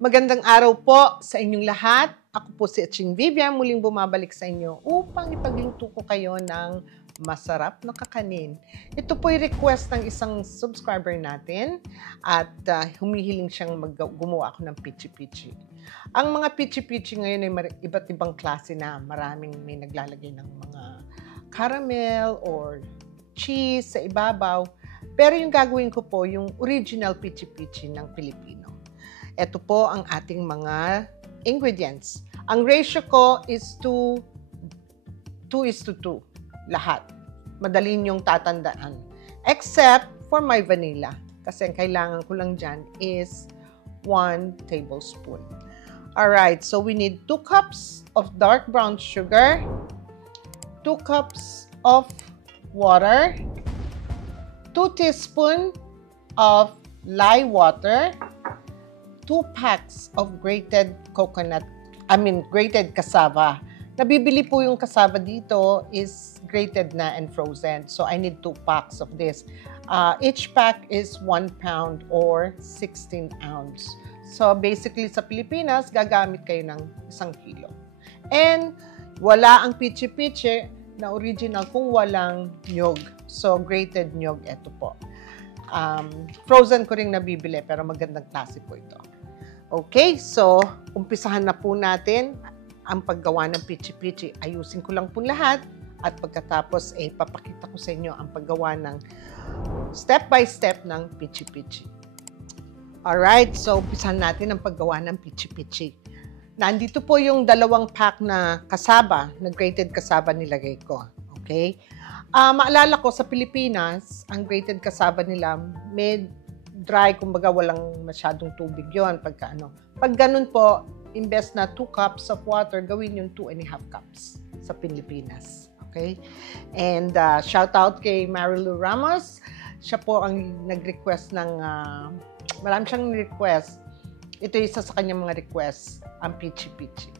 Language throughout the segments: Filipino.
Magandang araw po sa inyong lahat. Ako po si Aching Vivian, muling bumabalik sa inyo upang ipagluto ko kayo ng masarap na kakanin. Ito po yung request ng isang subscriber natin at humihiling siyang gumawa ako ng pichi-pichi. Ang mga pichi-pichi ngayon ay iba't ibang klase na. Maraming may naglalagay ng mga caramel or cheese sa ibabaw. Pero yung gagawin ko po, yung original pichi-pichi ng Pilipino. Ito po ang ating mga ingredients. Ang ratio ko is 2:2 lahat. Madali niyong tatandaan. Except for my vanilla. Kasi ang kailangan ko lang dyan is 1 tablespoon. Alright, so we need 2 cups of dark brown sugar, 2 cups of water, 2 teaspoons of lye water, 2 packs of grated cassava. Nabibili po yung cassava dito is grated na and frozen. So I need 2 packs of this. Each pack is 1 pound or 16 ounce. So basically sa Pilipinas, gagamit kayo ng 1 kilo. And wala ang pichi-pichi na original kung walang nyog. So grated nyog, ito po. Frozen ko rin nabibili pero magandang klase po ito. Okay, so umpisahan na po natin ang paggawa ng pichi-pichi. Ayusin ko lang po lahat at pagkatapos papakita ko sa inyo ang paggawa ng step by step ng pichi-pichi. Alright, so umpisahan natin ang paggawa ng pichi-pichi. Nandito po yung 2 pack na cassava, na grated cassava nilagay ko. Okay? Maalala ko sa Pilipinas, ang grated cassava nila dry, kumbaga walang masyadong tubig yon pagka ano. Pag ganun po, imbes na 2 cups of water, gawin yung 2.5 cups sa Pilipinas. Okay? And shout out kay Marilu Ramos. Siya po ang nag-request ng, marami siyang request. Ito isa sa kanyang mga request, ang pichi-pichi.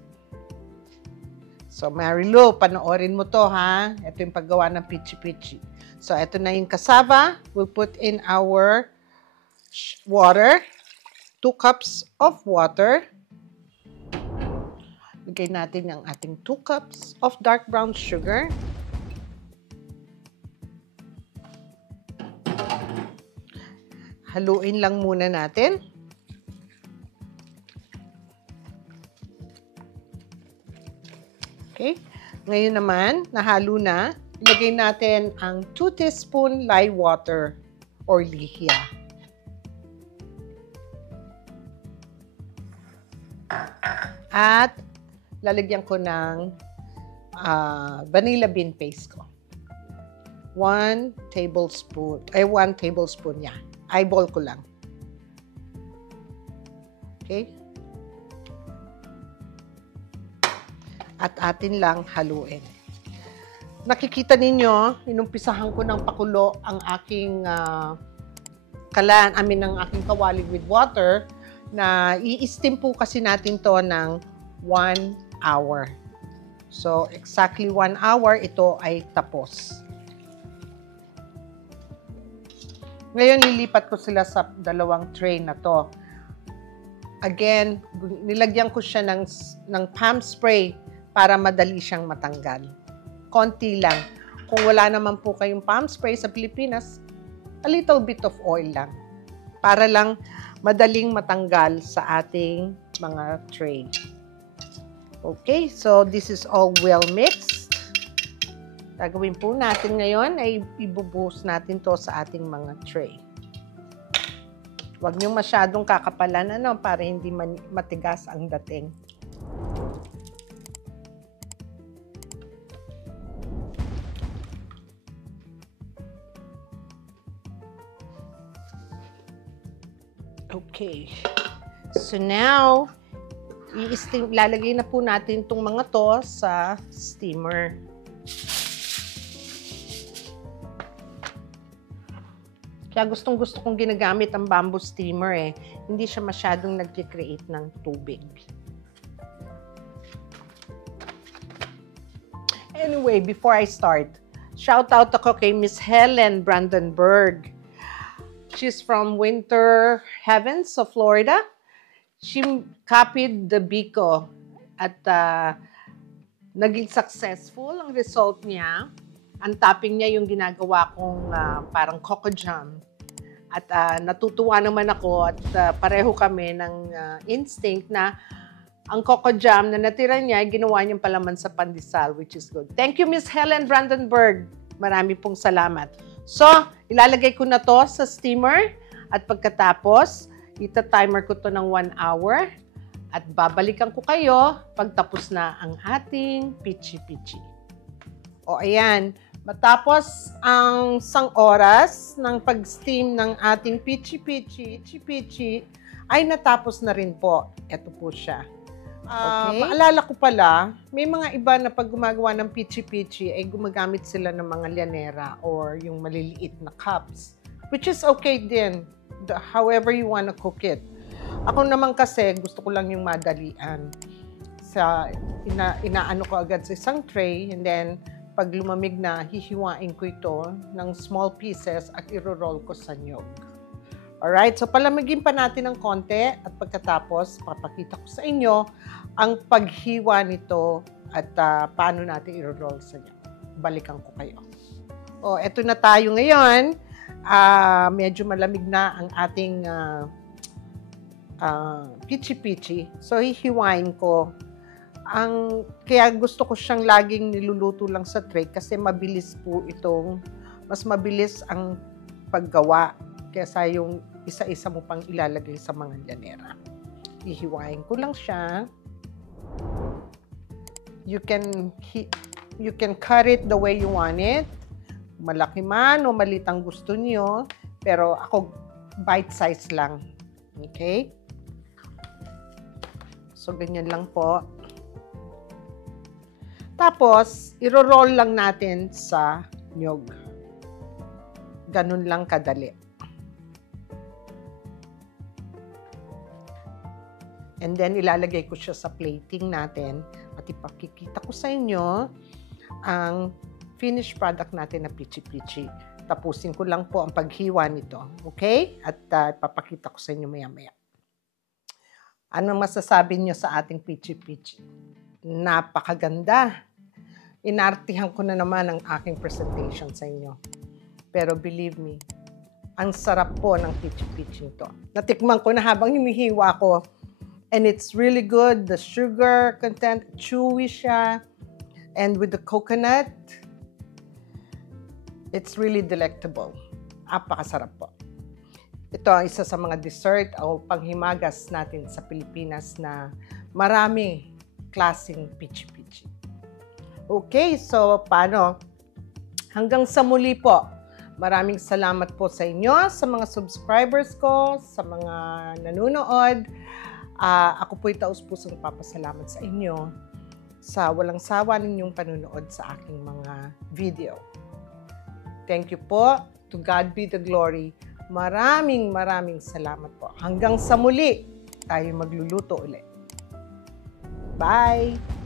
So Marilu, panoorin mo to ha. Ito yung paggawa ng pichi-pichi. So ito na yung cassava. We'll put in our water, 2 cups of water. Lagay natin ang ating 2 cups of dark brown sugar. Haluin lang muna natin. Okay. Ngayon naman, nahalo na. Ilagay natin ang 2 teaspoon lye water or lihia. At lalagyan ko ng vanilla bean paste ko. 1 tablespoon niya. Eyeball ko lang. Okay? At atin lang haluin. Nakikita ninyo, inumpisahan ko ng pakulo ang aking ang aking kawali with water. Na i-steam po kasi natin to ng 1 hour. So, exactly 1 hour, ito ay tapos. Ngayon, lilipat ko sila sa 2 tray na to. Again, nilagyan ko siya ng palm spray para madali siyang matanggal. Konti lang. Kung wala naman po kayong palm spray sa Pilipinas, a little bit of oil lang. Para lang madaling matanggal sa ating mga tray. Okay, so this is all well mixed. Gagawin po natin ngayon ay ibubuhos natin to sa ating mga tray. Huwag niyong masyadong kakapalan para hindi matigas ang dating. Okay. So now, lalagay na po natin itong mga to sa steamer. Kaya gustong-gusto kong ginagamit ang bamboo steamer eh. Hindi siya masyadong nag-create ng tubig. Anyway, before I start, Shout out ako kay Miss Helen Brandenburg. She's from Winter Heavens of Florida. She copied the Biko at naging successful ang result niya. Ang topping niya yung ginagawa kong parang coco jam. At natutuwa naman ako at pareho kami ng instinct na ang coco jam na natira niya, ginawa niyang palaman sa pandesal, which is good. Thank you, Miss Helen Brandenburg. Marami pong salamat. So, ilalagay ko na to sa steamer at pagkatapos, ita-timer ko to ng 1 hour at babalikan ko kayo pagtapos na ang ating pichi-pichi. O ayan, matapos ang 1 oras ng pag-steam ng ating pichi-pichi ay natapos na rin po. Ito po siya. Okay. Maalala ko pala, may mga iba na pag gumagawa ng pichi-pichi ay gumagamit sila ng mga llanera or yung maliliit na cups, which is okay din, however you wanna cook it. Ako naman kasi, gusto ko lang yung madalian. Inaano ko agad sa isang tray, and then pag lumamig na, hihiwain ko ito ng small pieces at iro-roll ko sa niyog. Alright, so palamigin pa natin ng konti at pagkatapos, papakita ko sa inyo ang paghiwa nito at paano natin i-roll sa niya. Balikan ko kayo. O, eto na tayo ngayon. Medyo malamig na ang ating pichi-pichi. So, hihiwain ko. Kaya gusto ko siyang laging niluluto lang sa tray kasi mabilis po itong, mas mabilis ang paggawa kaysa yung isa-isa mo pang ilalagay sa mga llanera. Hihiwain ko lang siya. You can cut it the way you want it. Malaki man o maliit ang gusto niyo, pero ako bite size lang. Okay? So ganyan lang po. Tapos iro-roll lang natin sa niyog. Ganun lang kadali. And then, ilalagay ko siya sa plating natin at ipakikita ko sa inyo ang finished product natin na pichi-pichi. Tapusin ko lang po ang paghiwa nito. Okay? At ipapakita ko sa inyo maya-maya. Ano masasabi niyo sa ating pichi-pichi? Napakaganda. Inartihan ko na naman ang aking presentation sa inyo. Pero believe me, ang sarap po ng pichi-pichi nito. Natikman ko na habang hinihiwa ko. And it's really good. The sugar content, chewy siya. And with the coconut, it's really delectable. Apakasarap po. Ito ang isa sa mga dessert o panghimagas natin sa Pilipinas na marami klaseng pichi-pichi. Okay, so paano? Hanggang sa muli po. Maraming salamat po sa inyo, sa mga subscribers ko, sa mga nanonood. Ako po'y taus-pusong papasalamat sa inyo sa walang sawa ninyong panunood sa aking mga video. Thank you po. To God be the glory. Maraming salamat po. Hanggang sa muli, tayo magluluto ulit. Bye!